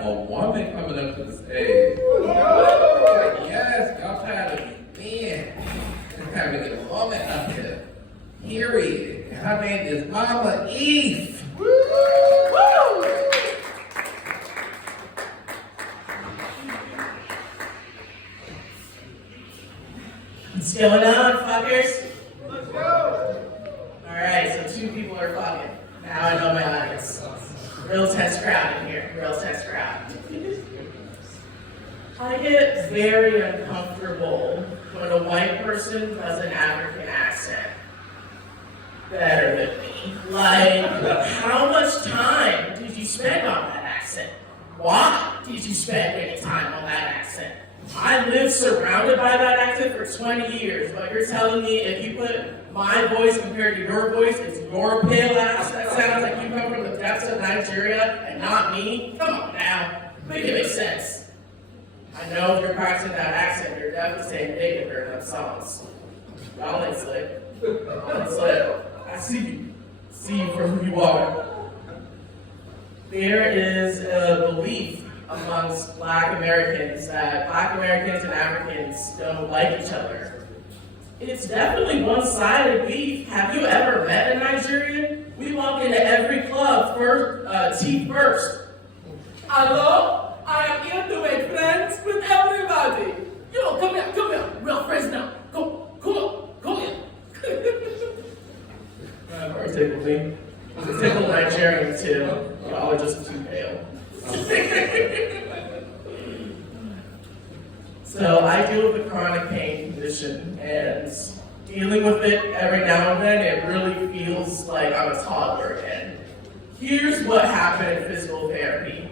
A woman coming up to the stage. Like, yes, y'all trying to be men. Having a woman up here. Period. And her name is Mama Eve. What's going on, fuckers? Let's go! Alright, so 2 people are fucking. Now I know my audience. Real tense crowd in here. Real tense crowd. I get very uncomfortable when a white person does an African accent better than me. Like, how much time did you spend on that accent? Why did you spend any time on that accent? I lived surrounded by that accent for 20 years, but you're telling me if you put my voice compared to your voice, it's your pale ass that sounds like you come from the depths of Nigeria and not me? Come on now. Make it make sense. I know if you're practicing that accent, you're definitely saying nigga during them songs. Y'all ain't slick. Y'all ain't slick. I see you. See you for who you are. There is a belief amongst Black Americans that Black Americans and Africans don't like each other. It's definitely one-sided beef. Have you ever met a Nigerian? We walk into every club teeth first. Hello? I am here to make friends with everybody. Yo, come here. Real friends now. Come here. Or tickle me. Tickle Nigerian too. Y'all are just too pale. So I deal with a chronic pain condition, and dealing with it every now and then, it really feels like I'm a toddler again. Here's what happened in physical therapy.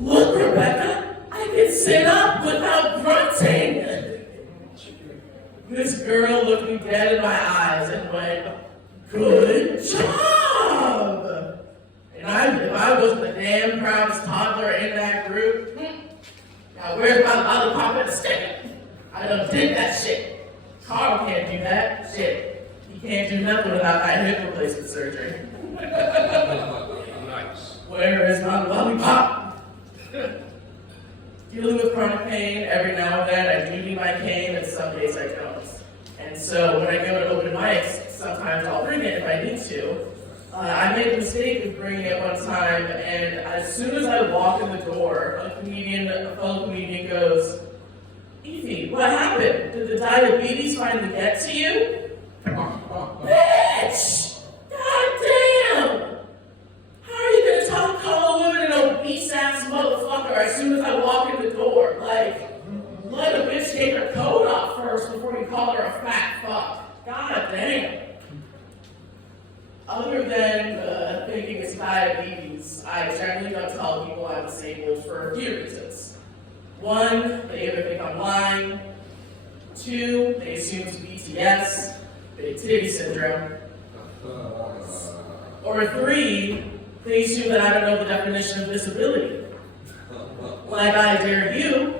Look, Rebecca, I can sit up without grunting. This girl looked me dead in my eyes and went, "Good job!" And if I wasn't the damn proudest toddler in that group, now where's my lollipop and stick? I done did that shit. Carl can't do that shit. He can't do nothing without that hip replacement surgery. Nice. Where is my lollipop? Dealing with chronic pain, every now and then I do need my cane, and some days I don't. And so when I go to open mics, sometimes I'll bring it if I need to. I made a mistake of bringing it one time, and as soon as I walk in the door, a fellow comedian goes, "Evie, what happened? Did the diabetes finally get to you?" Bitch! God damn! How are you gonna call a woman an obese ass motherfucker as soon as I walk in the door? Like, let a bitch take her coat off first before you call her a fat fuck. God damn. Other than thinking it's diabetes, I generally don't tell people I'm disabled for a few reasons. 1, they either think I'm lying. 2, they assume it's BTS, big titty syndrome. Or 3, they assume that I don't know the definition of disability. Like I dare you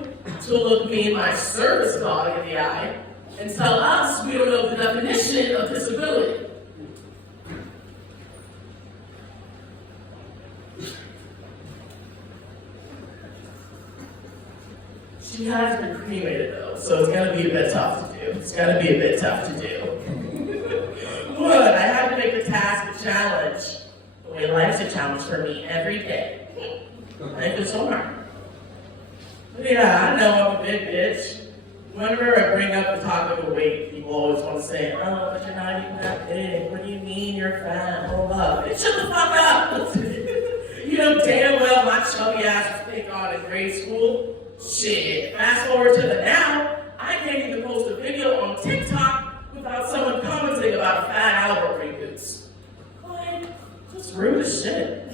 to look me, my service dog, in the eye and tell us we don't know the definition of disability. She has been cremated though, so it's gonna be a bit tough to do. But I had to make the task a challenge. The way life's a challenge for me every day. Life is hard. Yeah, I know I'm a big bitch. Whenever I bring up the topic of weight, people always want to say, "Oh, but you're not even that big. What do you mean you're fat? Hold up. Bitch, shut the fuck up." You know damn well my chubby ass was picked on in grade school. Shit, fast forward to the now, I can't even post a video on TikTok without someone commenting about a fat Albert reboots. Like, just rude as shit.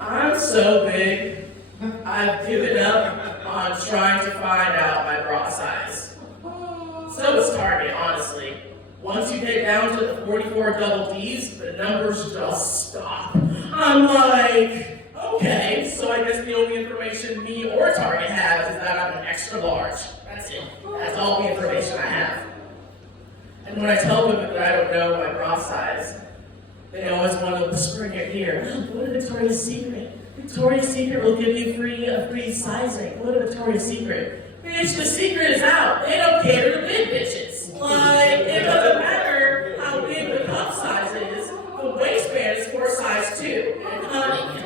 I'm so big, I've given up on trying to find out my bra size. So is Target, honestly. Once you get down to the 44 double Ds, the numbers just stop. I'm like, okay, so I guess the only information me or Target has is that I'm an extra large. That's it. That's all the information I have. And when I tell women that I don't know my bra size, They always want to whisper in your ear, go to Victoria's Secret. Victoria's Secret will give you free sizing. Go to Victoria's Secret. Bitch, the secret is out. They don't cater to big bitches. Like, it doesn't matter how big the cup size is. The waistband is for size 2. And honey,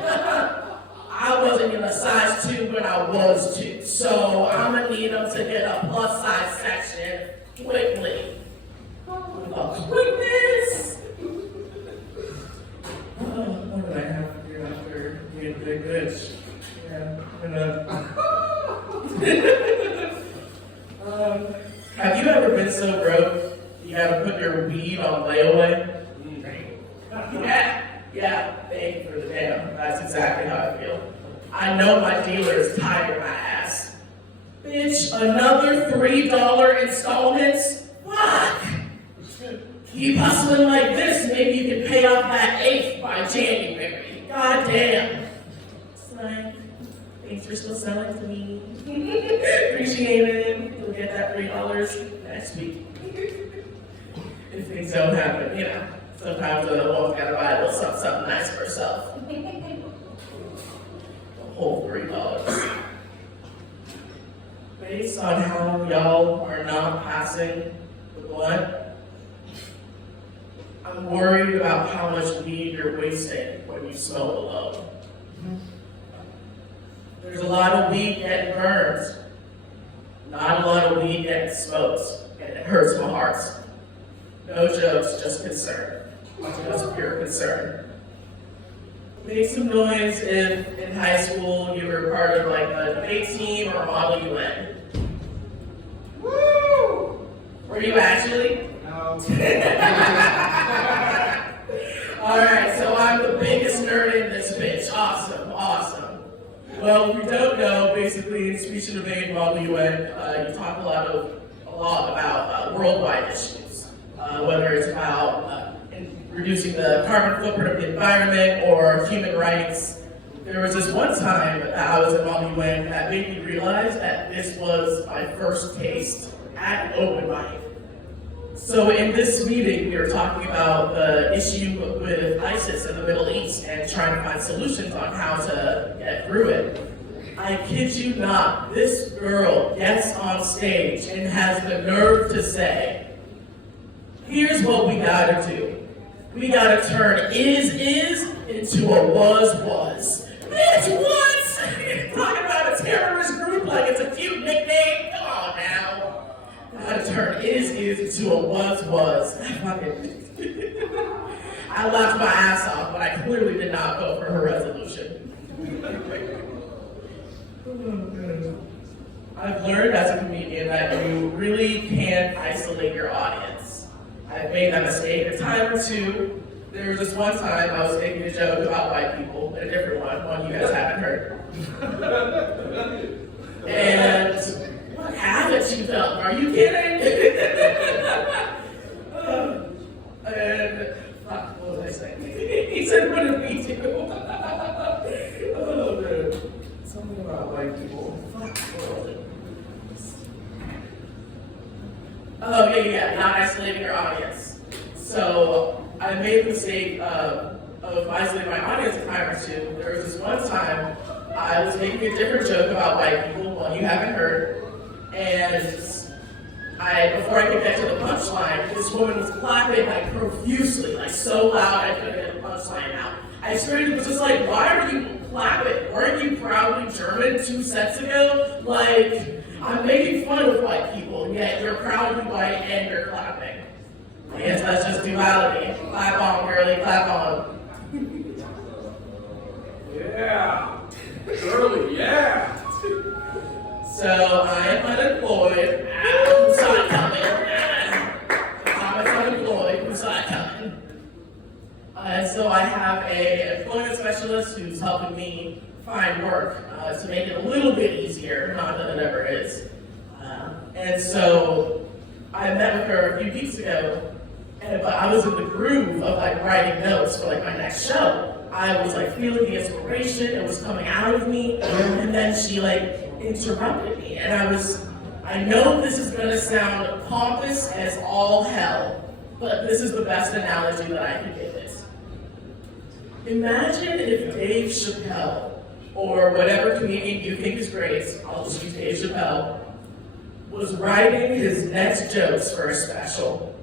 I wasn't in a size 2 when I was 2. So I'm going to need them to get a plus size section quickly. With a quickness. What did I have here after being a big bitch? Yeah, have you ever been so broke you had to put your weed on layaway? Yeah, thank you for the damn. That's exactly how I feel. I know my dealer is tired of my ass. Bitch, another $3 installments? Fuck! Keep hustling like this, maybe you can pay off that 8th by January. God damn. It's like, thanks for still selling to me. Appreciate it. You'll get that $3 next week. If things don't happen, you know. Sometimes a woman's gotta buy a little something nice for herself. A whole $3. Based on how y'all are not passing the blunt, I'm worried about how much weed you're wasting when you smoke alone. There's a lot of weed getting burned, not a lot of weed getting smoked, and it hurts my heart. No jokes, just concern. Just pure concern. Make some noise if in high school you were part of like a debate team or Model UN. Woo! Were you actually? No. Alright, so I'm the biggest nerd in this bitch. Awesome, awesome. Well, if you don't know, basically in Speech and Debate Model UN, you talk a lot about worldwide issues. Whether it's about reducing the carbon footprint of the environment or human rights. There was this one time that I was at Model UN that made me realize that this was my first taste at an open mic. So in this meeting, we were talking about the issue with ISIS in the Middle East and trying to find solutions on how to get through it. I kid you not, this girl gets on stage and has the nerve to say, here's what we gotta do. We gotta turn is into a was. Bitch, what? You're talking about a terrorist group like it's a cute nickname? Come on now. Gotta turn is into a was. I laughed my ass off, but I clearly did not vote for her resolution. I've learned as a comedian that you really can't isolate your audience. I've made that mistake a time or two. There was this one time I was making a joke about white people, a different one you guys haven't heard. And what haven't you done? Are you kidding? And fuck, what was I saying? He said, what did we do? Oh man, something about white people. Fuck. Oh yeah, not isolating your audience. So I made the mistake of isolating my audience a time or two. There was this one time I was making a different joke about white people, one you haven't heard, and before I could get to the punchline, this woman was clapping like profusely, like so loud I couldn't get the punchline out. I screamed, was just like, why are you clapping? Weren't you proudly German 2 sets ago? Like, I'm making fun of white people, yet you're proudly white and you're clapping. I guess that's just duality. Clap on, girlie, clap on. Yeah. Early, yeah. So I am unemployed. Who saw it coming? I'm unemployed. Who saw it coming? And so I have an employment specialist who's helping me find work to make it a little bit easier, not that it ever is. And so I met with her a few weeks ago, but I was in the groove of like writing notes for like my next show. I was like feeling the inspiration, it was coming out of me, and then she like interrupted me, and I know this is gonna sound pompous as all hell, but this is the best analogy that I can give it. Imagine if Dave Chappelle, or whatever comedian you think is great, I'll just use Dave Chappelle, was writing his next jokes for a special,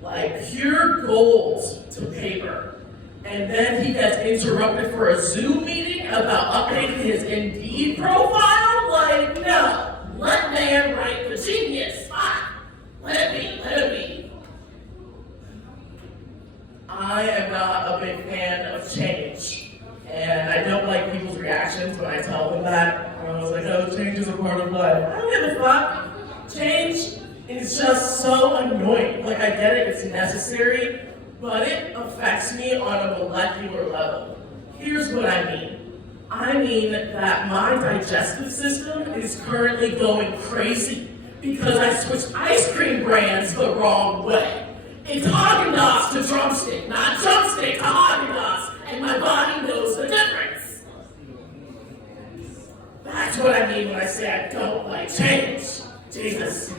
like pure gold to paper. And then he gets interrupted for a Zoom meeting about updating his Indeed profile? Like, no. Let man write the genius. Let it be. I am not a big fan of change. And I don't like people's reactions when I tell them that. I was like, oh, change is a part of life. I don't give a fuck. Change is just so annoying. Like, I get it, it's necessary, but it affects me on a molecular level. Here's what I mean. I mean that my digestive system is currently going crazy because I switched ice cream brands the wrong way. It's Haagen-Dazs to Drumstick, not Drumstick to Haagen-Dazs, and my body knows the difference. That's what I mean when I say I don't like change. Jesus.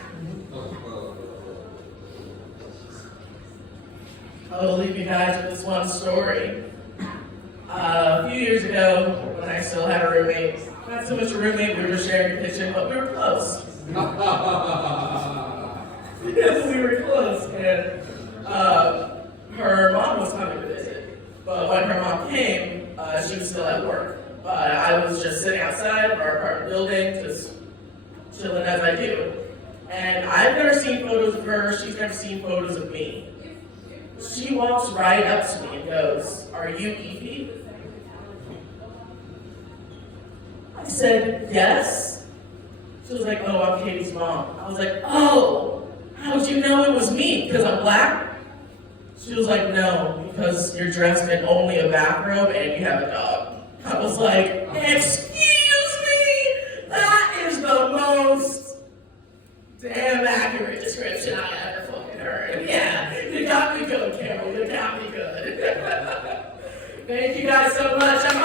I will leave you guys with this one story. A few years ago, when I still had a roommate, not so much a roommate, we were sharing a kitchen, but we were close. Yes, we were close, and her mom was coming to visit. But when her mom came, she was still at work. But I was just sitting outside of our apartment building, just chilling as I do. And I've never seen photos of her, she's never seen photos of me. She walks right up to me and goes, "Are you Evie?" I said, "Yes." She was like, "Oh, I'm Katie's mom." I was like, "Oh, how'd you know it was me? Because I'm black?" She was like, "No, because you're dressed in only a bathrobe and you have a dog." I was like, "Excuse me? That is the most damn accurate description I ever fucking heard." Yeah, you got me good, Carol. You got me good. Thank you guys so much. I'm